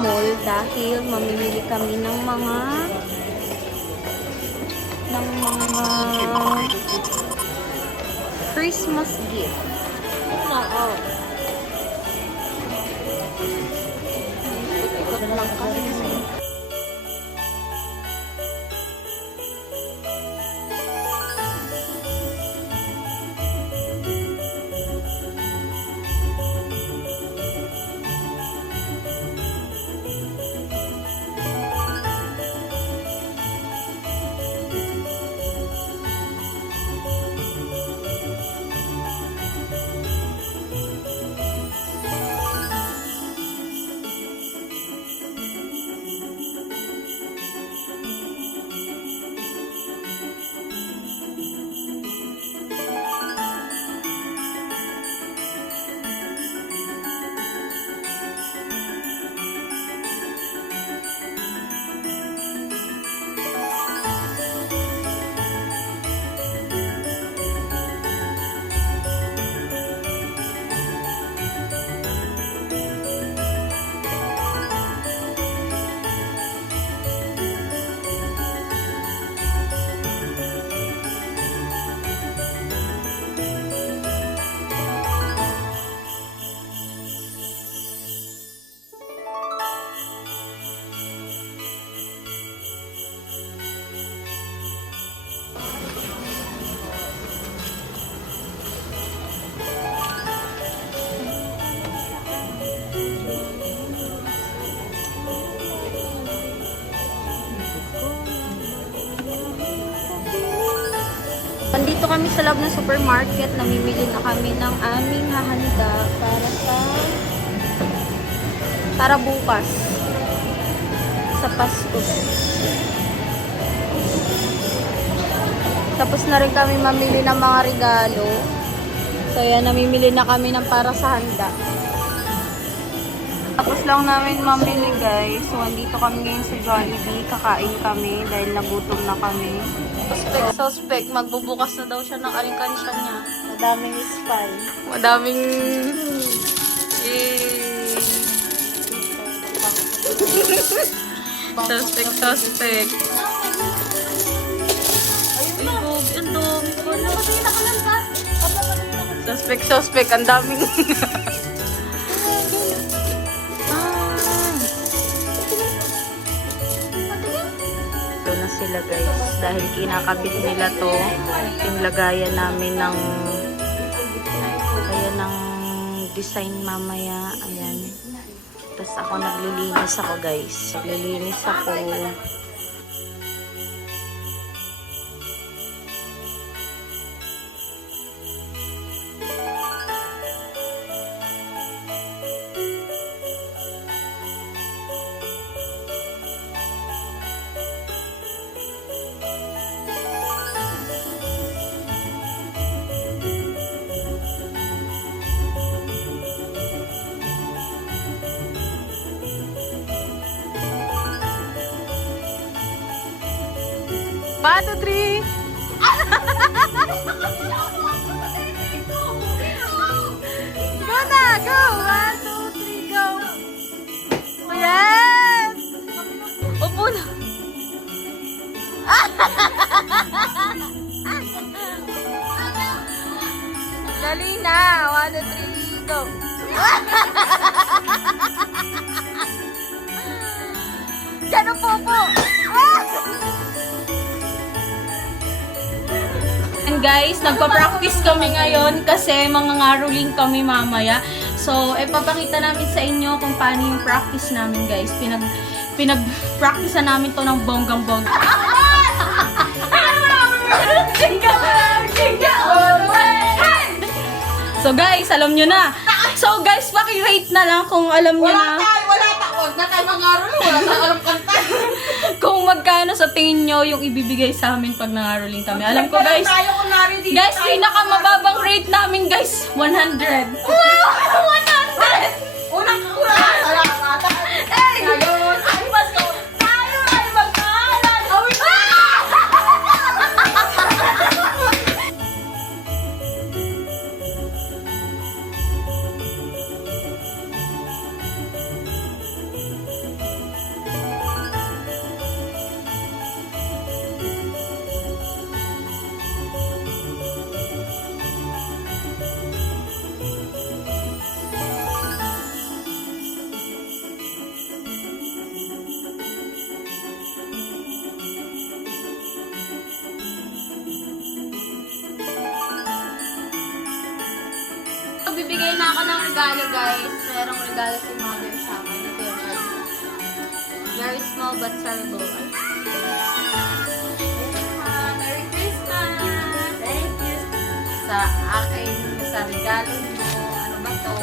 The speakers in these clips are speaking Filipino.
mall dahil mamimili kami ng mga Christmas gift. Oo. Ikot lang kami. Nandito kami sa loob ng supermarket. Namimili na kami ng aming hahanda para bukas sa Pasko. Tapos na rin kami mamili ng mga regalo. So yan, namimili na kami ng para sa handa. Tapos lang namin mamili, guys. So andito kami ngayon sa Jollibee. Kakain kami dahil nagutom na kami. Suspect. Magbubukas na daw siya ng alikansya niya. Madaming spy. Madaming... Suspect. Ay, Bob, ang dami ko na. Suspect. Ang daming... na sila, guys, dahil kinakabit nila to yung lagayan namin ng design mamaya. Ayan, tapos ako naglilinis ako, guys. One, two, three. Go na! Go! 1, 2, 3, go! Yes! Upo na! Dali na! 1, 2, 3, go! Gano'n po! And guys, nagpa-practice kami ngayon kasi mangangaroling kami mamaya. So, ipapakita namin sa inyo kung paano yung practice namin, guys. Pinag-practice namin to ng bonggang-bongga. So guys, alam nyo na. So guys, paki-rate na lang kung alam nyo na. Wala tayo mangarol. Wala tayo alam kanta. Kung magkano sa tingin nyo yung ibibigay sa amin pag nangaroling kami. Alam ko, guys. Guys, pinakamababang rate namin, guys, 100. Wow! 100! Unang salamat. Ngayon, ay Pasko. Tayo ay magkahalan. magbibigay na ako ng regalo, guys. Merong regalo si mother sa akin. Ito yung card. Very small but terrible. Merry Christmas! Thank you! Sa akin, sa regalo mo. Ano ba to?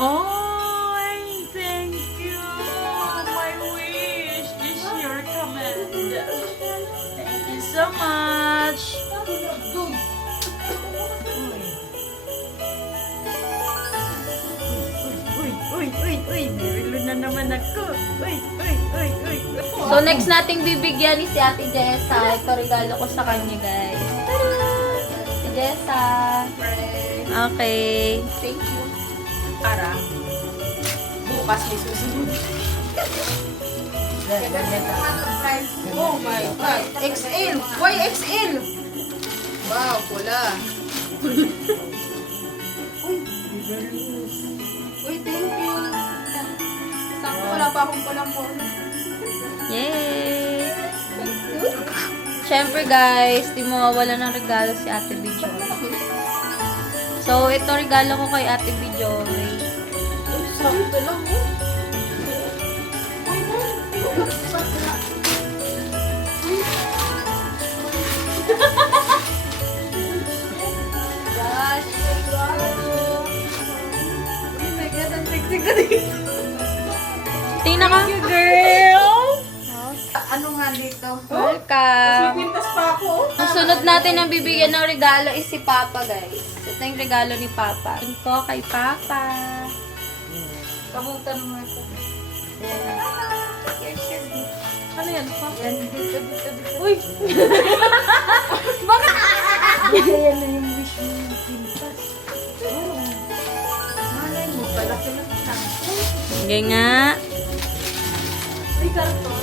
Oh, thank you. My wish is your command. Thank you so much. Uy, nirilo na naman ako. Uy. So, next nating bibigyan ni si Ate Jessa. Ito regalo ko sa kanya, guys. Tada! Si Jessa. Okay. Thank you. Para bukas may susunod. Oh my God. XL. Why XL? Wow, pula. Uy, thank you. Sakto, wala pa akong pulang po. Yay! Siyempre guys, di mawawala ng regalo si Ate Bijoy. So, ito regalo ko kay Ate Bijoy. Sakto lang, oh. Gosh, oh my God, ang sexy ko dito. Tingnan ka. Thank you, girl! Ano nga dito? Welcome! Pintas pa ako. Ang sunod natin ang bibigyan ng regalo is si Papa, guys. Ito yung regalo ni Papa. Ito ko kay Papa. Kabutan mo ito. Ano yan, Pa? Yan, dito. Uy! Bakit? Yan na yung wish mo yung pintas. Oh. Malay mo, palaki lang siya. Sige nga. May karton.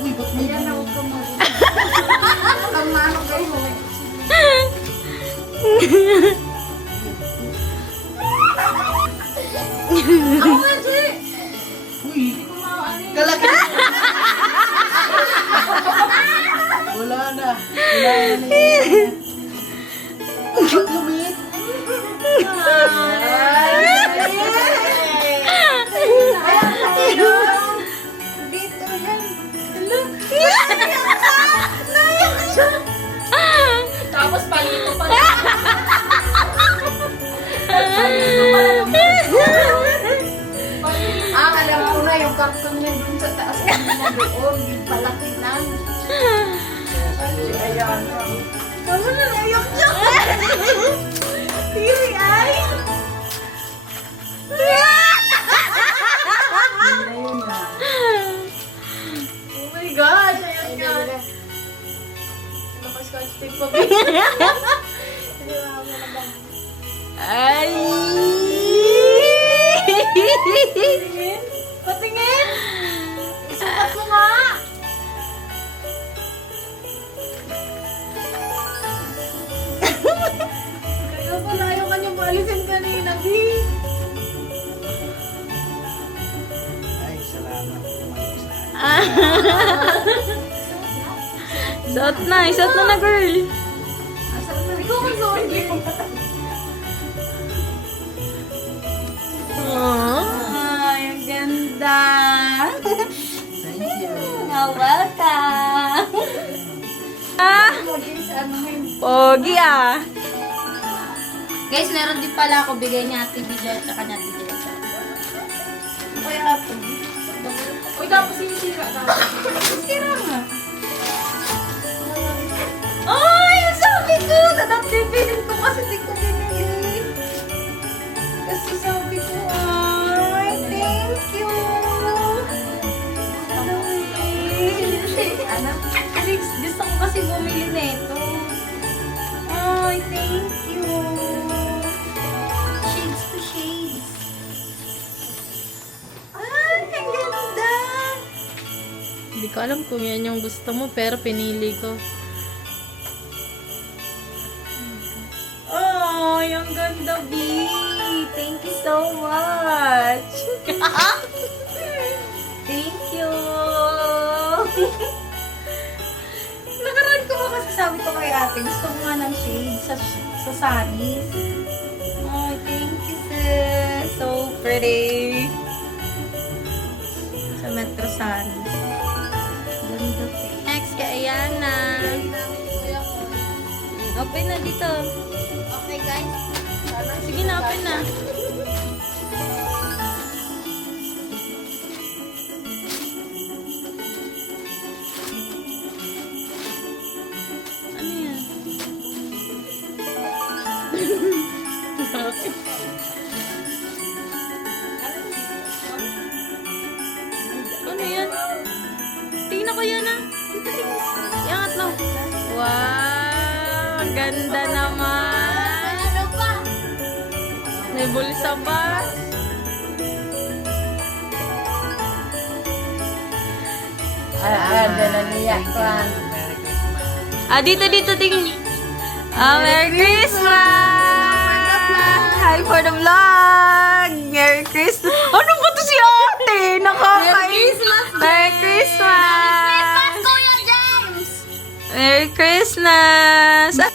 Uy, ba't may yan ako kumain? Ang manong kayo. Ako nga, Che! Uy, kalaki. Wala na. Lumit. Dito yan. Tapos palito pa Alam ko na yung karton niya dun sa taas kanina doon. Yung palaki na. Ayan. Ano na naiyak siya? Tiri ay. Oh my gosh. Ayan ka. Naka-scotch tape pa. Ay! Patingin. Patingin. Isukat mo nga. Kaya pala ayaw kanyang maalisin kanina, B. Ay, salamat. Umalis na. Suot na girl. Ikaw ang sorry. Ay, ang ganda. Thank you. Welcome. Lagi sa ano yun. Pogi ah. Guys, meron din pala ako bigay ni Ate Bijoy at saka ni Ate Jessa. Kaya ito. Uy, tapos sinisira ka. Sira nga. Ay, ang sabi ko! Tatapipilin ko kasi di ko binili. Kasi sabi ko, ay, thank you. Ano? Kasi gusto ko kasi bumili na ito. Ay, thank you. Shades ko alam kung yan yung gusto mo, pero pinili ko. Oh, yung ganda, B. Thank you so much. Thank you. Nakaraan ko ba kasi sabi ko kay ate, gusto ko nga ng shade sa saris. Oh, thank you, sis. So pretty. Sa Metro Saris. Ganda. Next, kay Ayana. Open na dito. Okay guys. Sige na, open na. Ano yan? Ano yan? Tingnan ko yan ah. Iangat mo. Wow! Ang ganda naman. Ano pa? May bulsa pa. Dala niya ko. Merry Christmas. Dito, tingin. Merry Christmas! Hi for the vlog! Merry Christmas! Ano ba to si ate? Nakakainis. Merry Christmas! Kuya James! Merry Christmas!